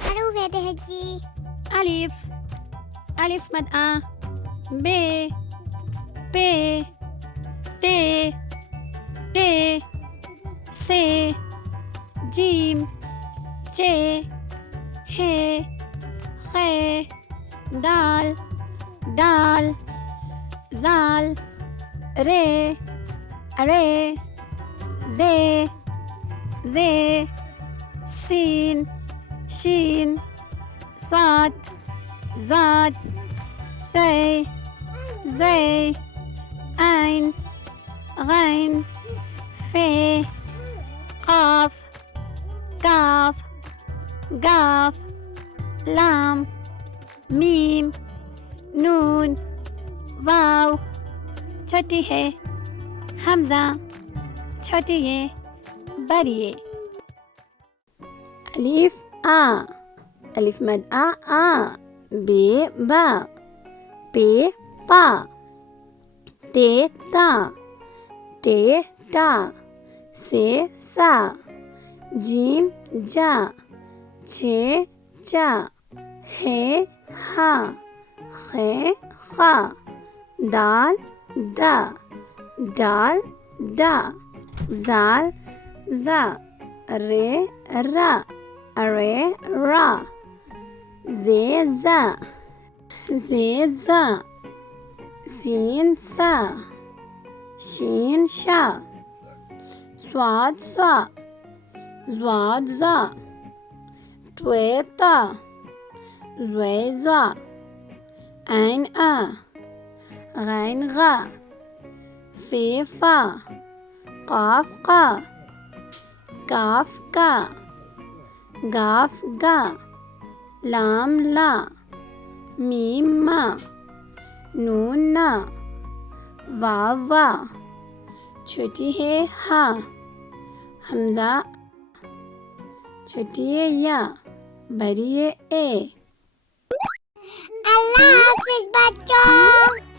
حروف يا دهجي. ألف. ألف مد أ. ب. ب. ت. ت. س. جيم. ج. ه. خ. دال. دال. زال. ر. ر. ز. ز. سين. شين. صاد. زاد. ذي. زي. عين. غين. في. قاف. كاف. قاف. لام. ميم. नून वाव छोटी है हमजा छोटी है बड़ी है अलिफ आ अलिफ मद आ बे बा पे पा ते ता टे टा से सा जीम जा छे चा है हा खे खा दाल दा डाल डा जाल जा रे रा अरे रा जे जा सीन सा शीन शा स्वाद सा ज्वाद जा ट्वेता ज्वेजा عين أ غين غا في فا قاف قا كاف كا قاف قا لام لا ميم ما نون نا واو وا छोटी है हा हमजा छोटी है या बड़ी है ए Allah Hafiz bachon.